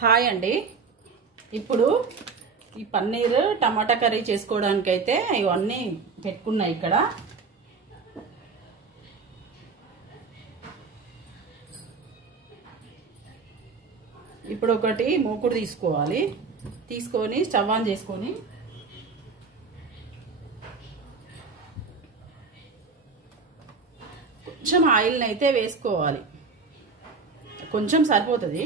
Hi అండి. ఇప్పుడు ఈ పన్నీర్ టమాటా కర్రీ చేసుకోవడానికి అయితే ఇవన్నీ పెట్టుకున్నా. ఇక్కడ ఇప్పుడు ఒకటి మూకుడు తీసుకోవాలి. తీసుకొని స్టవ్ ఆన్ చేసుకొని కొంచెం ఆయిల్ని అయితే వేసుకోవాలి. కొంచెం సరిపోతుంది.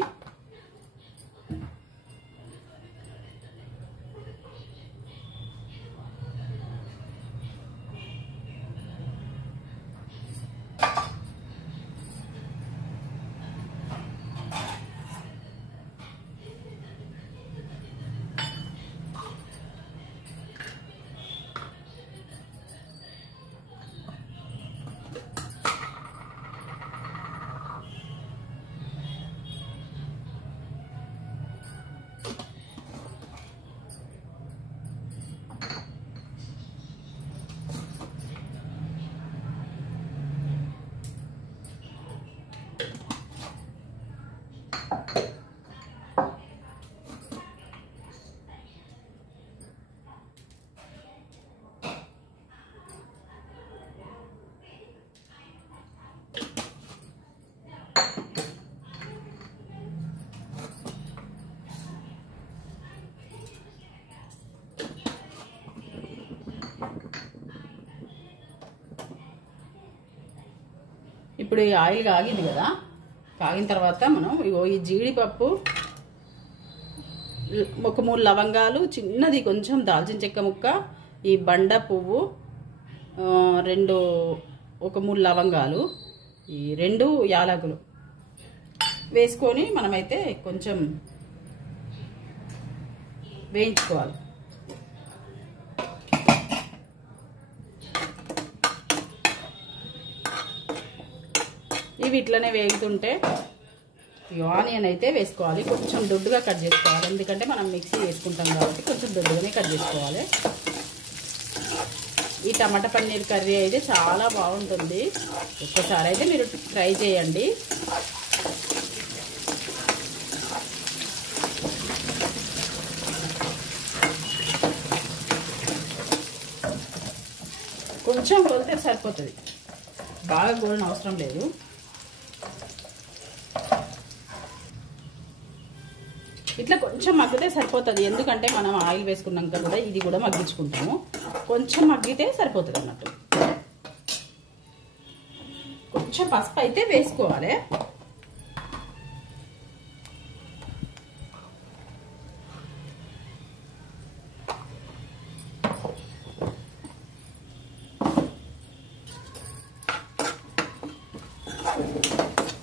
ఇప్పుడు ఈ ఆయిల్ కాగింది కదా, కాగిన తర్వాత మనం ఈ జీడిపప్పు, ఒక 3 లవంగాలు, చిన్నది కొంచెం దాల్చిన చెక్క ముక్క, ఈ బండ పువ్వు, ఒక 3 లవంగాలు, ఈ 2 యాలకులు వేసుకొని మనమైతే కొంచెం వేయించుకోవాలి. ఇవి ఇట్లనే వేగుతుంటే ఈ ఆనియన్ అయితే వేసుకోవాలి. కొంచెం దొడ్డుగా కట్ చేసుకోవాలి, ఎందుకంటే మనం మిక్సీ వేసుకుంటాం కాబట్టి కొంచెం దొడ్డుగానే కట్ చేసుకోవాలి. ఈ టమాటా పన్నీర్ కర్రీ అయితే చాలా బాగుంటుంది. ఒక్కసారి అయితే మీరు ట్రై చేయండి. కొంచెం గోలితే సరిపోతుంది, బాగా గోలిన అవసరం లేదు. ఇట్లా కొంచెం మగ్గితే సరిపోతుంది, ఎందుకంటే మనం ఆయిల్ వేసుకున్నాక కూడా ఇది కూడా మగ్గించుకుంటాము. కొంచెం మగ్గితే సరిపోతుంది అన్నట్టు. కొంచెం పసుపు అయితే వేసుకోవాలి.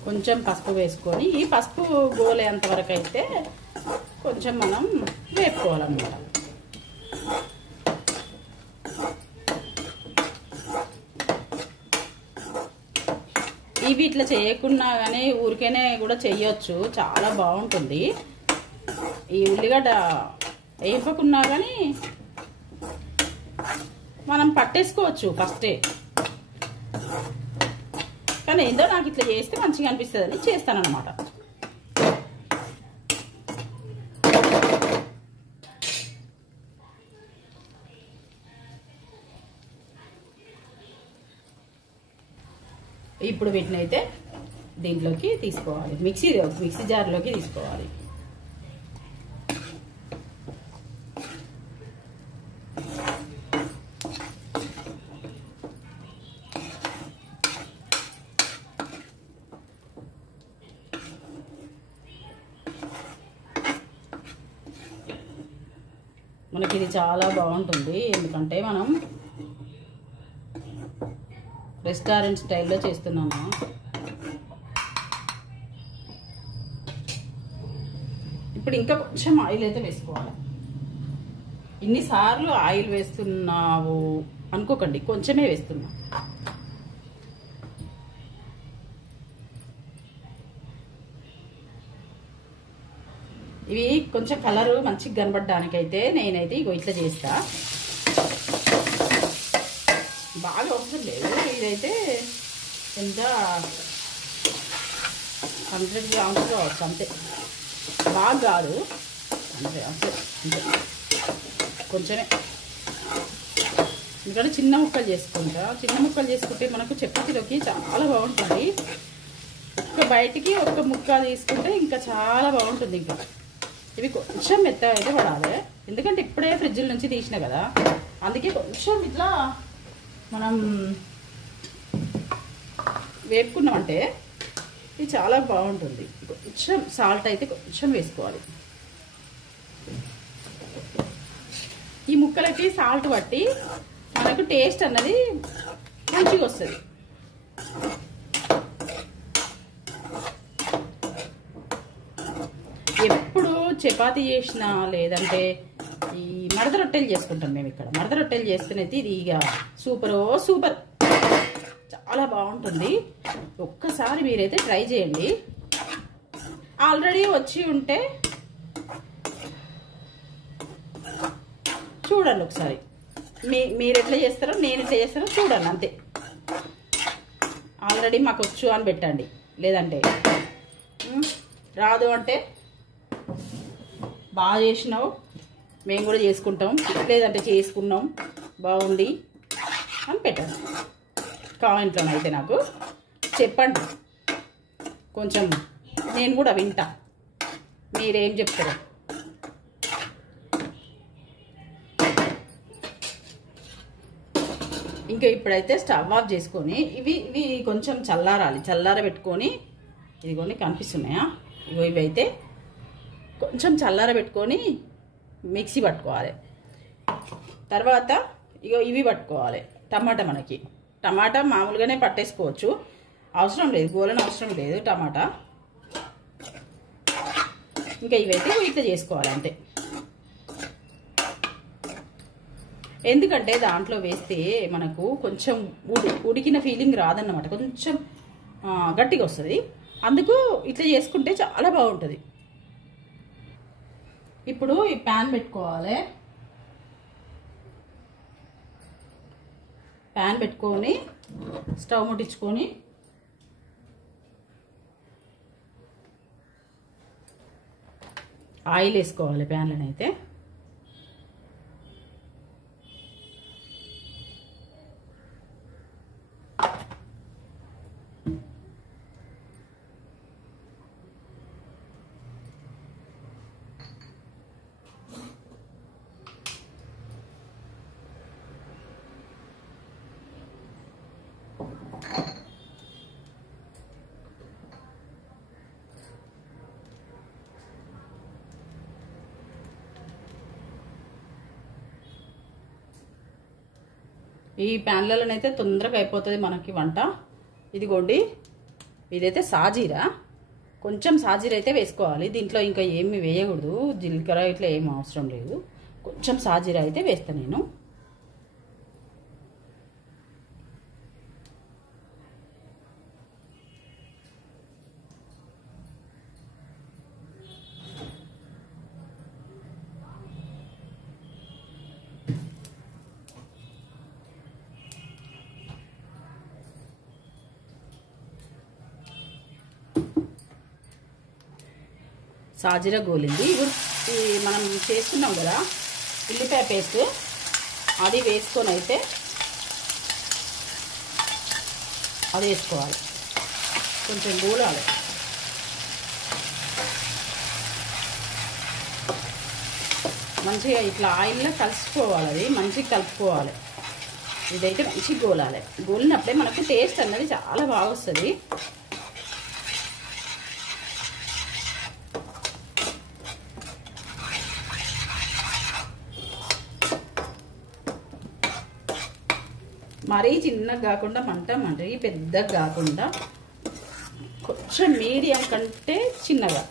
కొంచెం పసుపు వేసుకొని ఈ పసుపు గోలేంత వరకు అయితే కొంచెం మనం వేపుకోవాలన్నమాట. ఇవి ఇట్లా చేయకున్నా కానీ ఊరికేనే కూడా చేయొచ్చు, చాలా బాగుంటుంది. ఈ ఉల్లిగడ్డ వేపకున్నా కానీ మనం పట్టేసుకోవచ్చు ఫస్టే. కానీ ఏందో నాకు ఇట్లా చేస్తే మంచిగా అనిపిస్తుంది అని చేస్తానన్నమాట. ఇప్పుడు వీటిని అయితే దీంట్లోకి తీసుకోవాలి, మిక్సీ జార్లోకి తీసుకోవాలి. మనకి ఇది చాలా బాగుంటుంది, ఎందుకంటే మనం రెస్టారెంట్ స్టైల్లో చేస్తున్నాము. ఇప్పుడు ఇంకా కొంచెం ఆయిల్ అయితే వేసుకోవాలి. ఇన్నిసార్లు ఆయిల్ వేస్తున్నావు అనుకోకండి, కొంచెమే వేస్తున్నా. ఇవి కొంచెం కలరు మంచిగా కనబడడానికైతే నేనైతే ఇగో ఇట్లా చేస్తా. బాగా అవసరం లేదు. ఇదైతే ఎంత 100 గ్రామ్స్ కావచ్చు అంతే. బాగా కాదు, అంతే అంతే అంతే కొంచెమే. ఎందుకంటే చిన్న ముక్కలు చేసుకుంటా, చిన్న ముక్కలు చేసుకుంటే మనకు చపాతీలోకి చాలా బాగుంటుంది. ఒక్క బయటికి ఒక్క ముక్క తీసుకుంటే ఇంకా చాలా బాగుంటుంది. ఇంకా ఇవి కొంచెం మెత్తగా అయితే పడాలి, ఎందుకంటే ఇప్పుడే ఫ్రిడ్జ్ నుంచి తీసిన కదా, అందుకే కొంచెం ఇట్లా మనం వేపుకున్నామంటే ఇది చాలా బాగుంటుంది. కొంచెం సాల్ట్ అయితే కొంచెం వేసుకోవాలి. ఈ ముక్కలకి సాల్ట్ పట్టి మనకు టేస్ట్ అన్నది మంచిగా వస్తుంది. ఎప్పుడు చపాతీ చేసినా లేదంటే ఈ మడత రొట్టెలు చేసుకుంటాం మేము ఇక్కడ. మడత రొట్టెలు చేసుకునేది ఇది ఇక సూపర్ చాలా బాగుంటుంది. ఒక్కసారి మీరైతే ట్రై చేయండి. ఆల్రెడీ వచ్చి ఉంటే చూడండి ఒకసారి, మీరు ఎట్లా చేస్తారో నేను ఎట్లా చేస్తారో చూడండి అంతే. ఆల్రెడీ మాకు వచ్చు అని పెట్టండి, లేదంటే రాదు అంటే బాగా చేసినావు మేము కూడా చేసుకుంటాం, లేదంటే చేసుకున్నాం బాగుంది అని పెట్టండి కామెంట్లో. అయితే నాకు చెప్పండి, కొంచెం నేను కూడా వింటా మీరేం చెప్తారు. ఇంకా ఇప్పుడైతే స్టవ్ ఆఫ్ చేసుకొని ఇవి కొంచెం చల్లారాలి. చల్లారబెట్టుకొని ఇదిగోండి కనిపిస్తున్నాయా, ఇగో ఇవి అయితే కొంచెం చల్లారబెట్టుకొని మిక్సీ పట్టుకోవాలి. తర్వాత ఇగో ఇవి పట్టుకోవాలి. టమాటా, మనకి టమాటా మామూలుగానే పట్టేసుకోవచ్చు, అవసరం లేదు, గోలని అవసరం లేదు టమాటా. ఇంకా ఇవైతే ఇట్లా చేసుకోవాలి అంతే. ఎందుకంటే దాంట్లో వేస్తే మనకు కొంచెం ఉడికిన ఫీలింగ్ రాదన్నమాట, కొంచెం గట్టిగా వస్తుంది. అందుకు ఇట్లా చేసుకుంటే చాలా బాగుంటుంది. ఇప్పుడు ఈ ప్యాన్ పెట్టుకోవాలి. ప్యాన్ పెట్టుకొని స్టవ్ ముట్టించుకొని ఆయిల్ వేసుకోవాలి ప్యాన్లోనైతే. ఈ ప్యాన్లలోనైతే తొందరగా అయిపోతుంది మనకి వంట. ఇదిగోండి, ఇదైతే సాజీరా, కొంచెం సాజీర అయితే వేసుకోవాలి. దీంట్లో ఇంకా ఏమి వేయకూడదు, జీలకర్ర ఇట్లా ఏం అవసరం లేదు. కొంచెం సాజీర అయితే వేస్తాను నేను. సాజీరా గోలింది. ఇప్పుడు మనం చేస్తున్నాం కదా ఉల్లిపాయ పేస్ట్, అది వేసుకొని అయితే అది వేసుకోవాలి. కొంచెం గోలాలి. మంచిగా ఇట్లా ఆయిల్లో కలిసిపోవాలి, అది మంచిగా కలుపుకోవాలి. ఇదైతే మంచిగా గోలాలి. గోలినప్పుడే మనకు టేస్ట్ అన్నది చాలా బాగా వస్తుంది. మరీ చిన్నగా కాకుండా మంట మరీ పెద్దగా కాకుండా కొంచెం మీడియం కంటే చిన్నగా.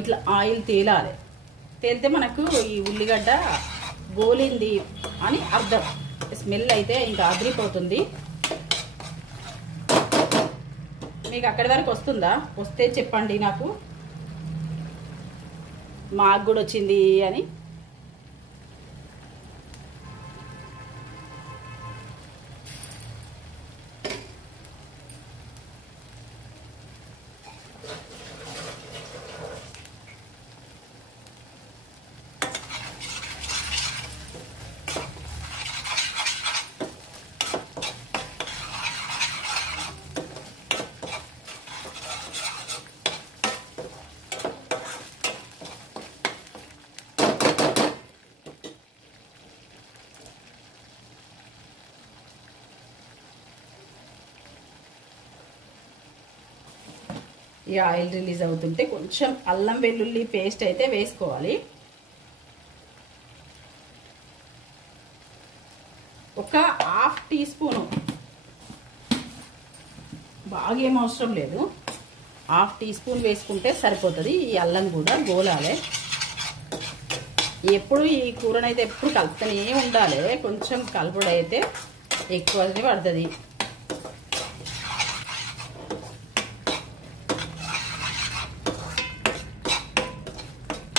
ఇట్లా ఆయిల్ తేలాలి. తేలితే మనకు ఈ ఉల్లిగడ్డ గోలింది అని అర్థం. స్మెల్ అయితే ఇంకా అదిరిపోతుంది. మీకు అక్కడి వరకు వస్తుందా? వస్తే చెప్పండి నాకు, మాకు కూడా వచ్చింది అని. ఈ ఆయిల్ రిలీజ్ అవుతుంటే కొంచెం అల్లం వెల్లుల్లి పేస్ట్ అయితే వేసుకోవాలి. ఒక హాఫ్ టీ స్పూను, బాగా ఏం అవసరం లేదు, హాఫ్ టీ స్పూన్ వేసుకుంటే సరిపోతుంది. ఈ అల్లం కూడా గోలాలి. ఎప్పుడు ఈ కూరనైతే ఎప్పుడు కలుపుతూనే ఉండాలి. కొంచెం కలుపుడైతే ఎక్కువనే పడుతుంది.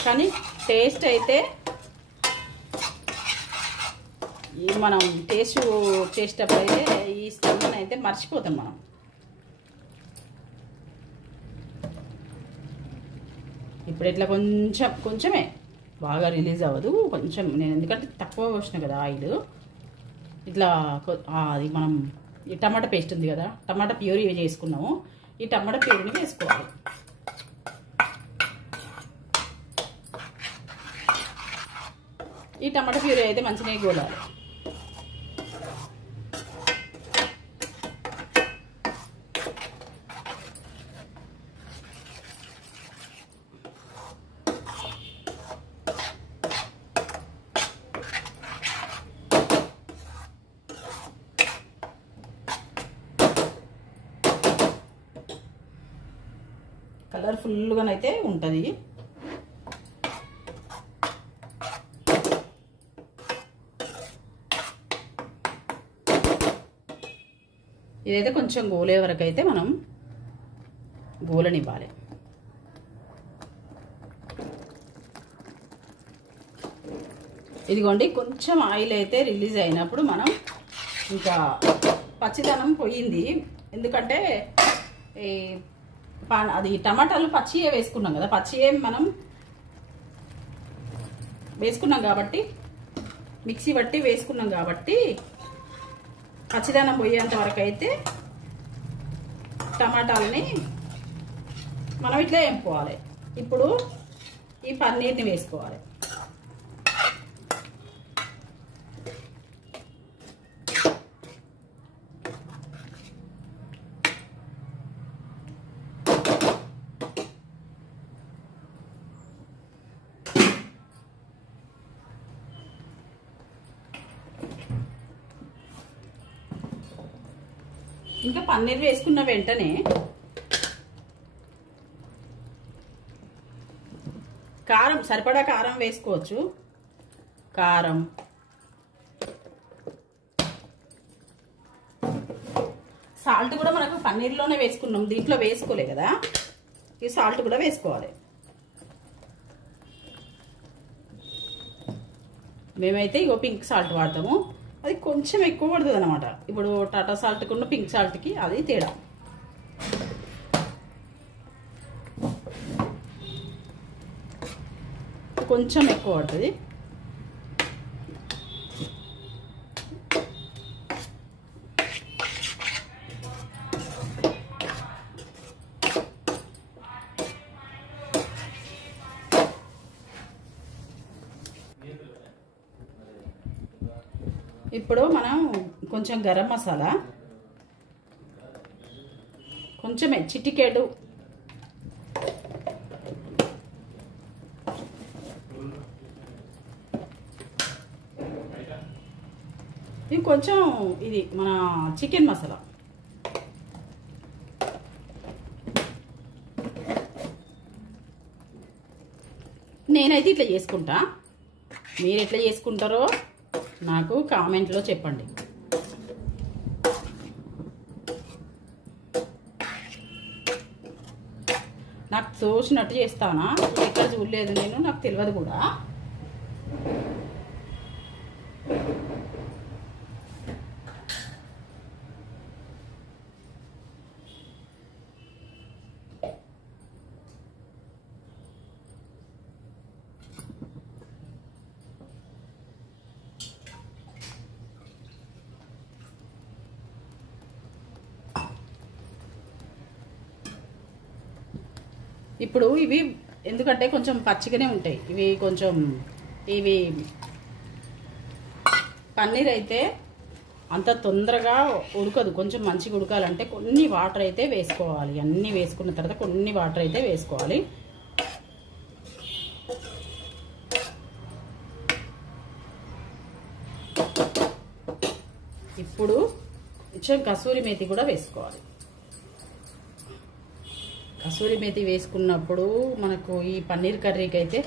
కానీ టేస్ట్ అయితే మనం టేస్ట్ చేసేటప్పుడు అయితే ఈ స్టవ్ని అయితే మర్చిపోతాం మనం. ఇప్పుడు ఇట్లా కొంచెమే, బాగా రిలీజ్ అవ్వదు, కొంచెం. నేను ఎందుకంటే తక్కువ పోసిన కదా ఆయిల్. ఇట్లా అది మనం ఈ టమాటా పేస్ట్ ఉంది కదా, టమాటా ప్యూరీ చేసుకున్నాము. ఈ టమాటా ప్యూరీని వేసుకోవాలి. ఈ టమాటా ప్యూరీ అయితే మంచిగా గోలాలి. కలర్ఫుల్గానైతే ఉంటుంది. ఇదైతే కొంచెం గోలే వరకు అయితే మనం గోలనివ్వాలి. ఇదిగోండి, కొంచెం ఆయిల్ అయితే రిలీజ్ అయినప్పుడు మనం ఇంకా పచ్చిదనం పోయింది. ఎందుకంటే అది టమాటాలు పచ్చియే వేసుకున్నాం కదా, పచ్చియే మనం వేసుకున్నాం కాబట్టి, మిక్సీ బట్టి వేసుకున్నాం కాబట్టి పచ్చిదనం పోయేంత వరకు అయితే టమాటాలని మనం ఇట్లా వేపుకోవాలి. ఇప్పుడు ఈ పన్నీర్ని వేసుకోవాలి. ఇంకా పన్నీర్ వేసుకున్న వెంటనే కారం, సరిపడా కారం వేసుకోవచ్చు. కారం, సాల్ట్ కూడా మనకు పన్నీర్లోనే వేసుకున్నాం, దీంట్లో వేసుకోలే కదా. ఈ సాల్ట్ కూడా వేసుకోవాలి. మేమైతే ఇగో పింక్ సాల్ట్ వాడతాము. అది కొంచెం ఎక్కువ పడుతుంది అనమాట. ఇప్పుడు టాటా సాల్ట్కి ఉన్న పింక్ సాల్ట్కి అది తేడా. కొంచెం ఎక్కువ పడుతుంది. ఇప్పుడు మనం కొంచెం గరం మసాలా, కొంచెమే చిటికెడు ఇంకొంచెం ఇది మన చికెన్ మసాలా, నేనైతే ఇట్లా చేసుకుంటా. మీరు ఎట్లా చేసుకుంటారో నాకు కామెంట్లో చెప్పండి. నాకు తోచినట్టు చేస్తానా, ఎక్కడ చూడలేదు నేను, నాకు తెలియదు కూడా. ఇప్పుడు ఇవి ఎందుకంటే కొంచెం పచ్చిగానే ఉంటాయి ఇవి, కొంచెం ఇవి పన్నీర్ అయితే అంత తొందరగా ఉడకదు. కొంచెం మంచిగా ఉడకాలంటే కొన్ని వాటర్ అయితే వేసుకోవాలి. అన్నీ వేసుకున్న తర్వాత కొన్ని వాటర్ అయితే వేసుకోవాలి. ఇప్పుడు కొంచెం కసూరి మేతి కూడా వేసుకోవాలి. కసూరి మేతి వేసుకున్నప్పుడు మనకు ఈ పన్నీర్ కర్రీకి అయితే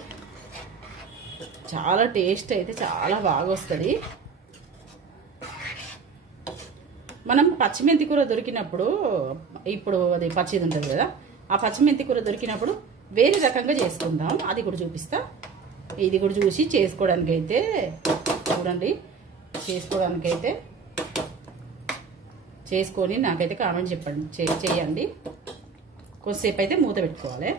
చాలా టేస్ట్ అయితే చాలా బాగా వస్తుంది. మనం పచ్చిమెంతి కూర దొరికినప్పుడు, ఇప్పుడు అది పచ్చిది ఉంటుంది కదా, ఆ పచ్చిమెంతి కూర దొరికినప్పుడు వేరే రకంగా చేసుకుందాం. అది కూడా చూపిస్తా. ఇది కూడా చూసి చేసుకోవడానికైతే చూడండి, చేసుకోవడానికైతే చేసుకొని నాకైతే కామెంట్ చెప్పండి, చేయండి. కొద్దిసేపు అయితే మూత పెట్టుకోవాలి.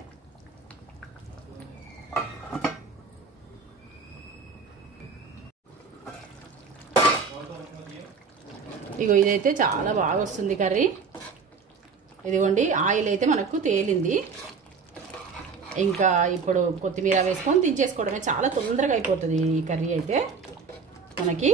ఇగో ఇదైతే చాలా బాగా వస్తుంది కర్రీ. ఇదిగోండి ఆయిల్ అయితే మనకు తేలింది. ఇంకా ఇప్పుడు కొత్తిమీర వేసుకొని దించేసుకోవడమే, చాలా తొందరగా అయిపోతుంది ఈ కర్రీ అయితే మనకి.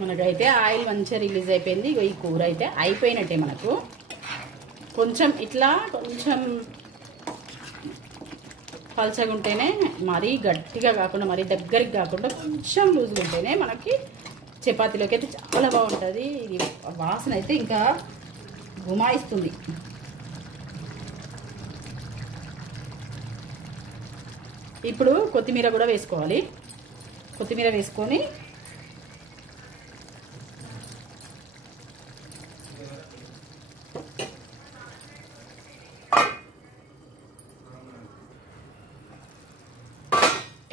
మనకైతే ఆయిల్ మంచిగా రిలీజ్ అయిపోయింది. ఈ కూర అయితే అయిపోయినట్టే. మనకు కొంచెం ఇట్లా కొంచెం పల్చగా ఉంటేనే, మరీ గట్టిగా కాకుండా మరీ దగ్గరికి కాకుండా కొంచెం లూజ్గా ఉంటేనే మనకి చపాతీలోకి అయితే చాలా బాగుంటుంది. ఇది వాసన అయితే ఇంకా గుమాయిస్తుంది. ఇప్పుడు కొత్తిమీర కూడా వేసుకోవాలి. కొత్తిమీర వేసుకొని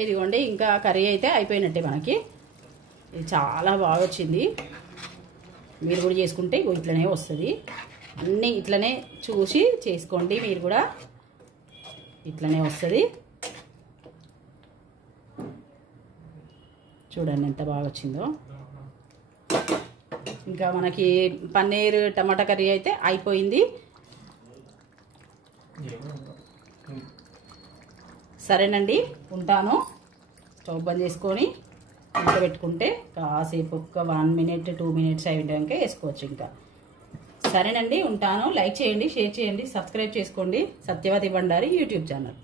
ఇదిగోండి ఇంకా కర్రీ అయితే అయిపోయినట్టే మనకి. ఇది చాలా బాగా వచ్చింది. మీరు కూడా చేసుకుంటే ఇట్లనే వస్తుంది. అన్నీ ఇట్లనే చూసి చేసుకోండి, మీరు కూడా ఇట్లనే వస్తుంది. చూడండి ఎంత బాగా వచ్చిందో. ఇంకా మనకి పన్నీర్ టమాటా కర్రీ అయితే అయిపోయింది. సరేనండి, ఉంటాను. స్టవ్ బంద్ చేసుకొని ఇంట్లో పెట్టుకుంటే కాసేపు ఒక 1 minute 2 minutes అయ్యాక వేసుకోవచ్చు ఇంకా. సరేనండి, ఉంటాను. లైక్ చేయండి, షేర్ చేయండి, సబ్స్క్రైబ్ చేసుకోండి. Satyavathi Bandari YouTube channel.